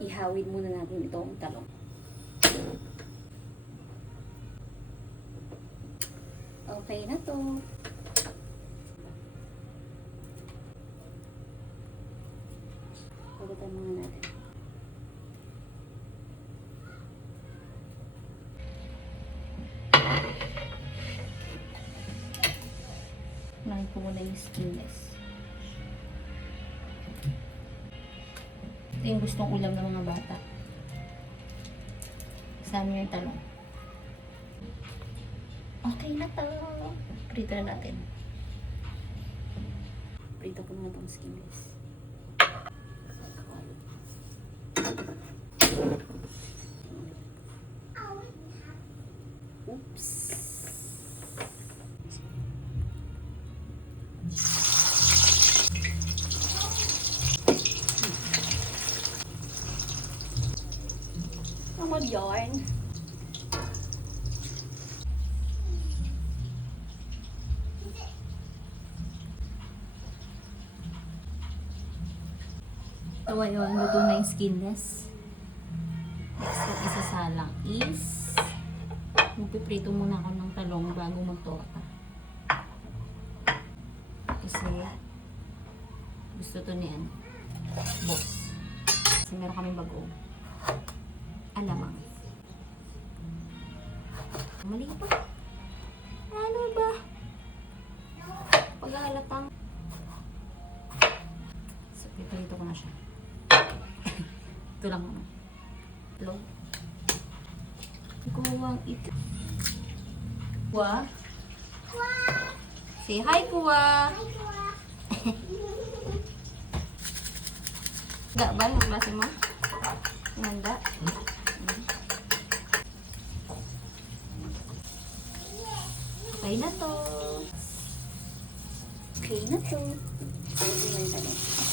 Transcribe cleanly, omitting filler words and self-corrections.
Ihawid muna natin itong talong. Okay na to. Pagkatan muna natin. Unahin ko muna yung skinless. Ito yung gustong ulam ng mga bata. Kasama yung talong. Okay na to. Prito na natin. Prito ko naman itong skinless. Oops. Ang yarn. So, ayun, luto na yung skinless. Next na isasalang is magpiprito muna ako ng talong bago magtorta. Kasi gusto to ni boss. Kasi meron kaming bago. Alamang. Mali pa. Ano ba? Paghahalatang. So, piprito ko na siya. Ito lang naman. Hello? Kuwang ito. Kuwa? Say hi, Kuwa! Hi, Kuwa! Handa ba yung klase mo? Handa? Okay na to. Okay na to. Okay na to.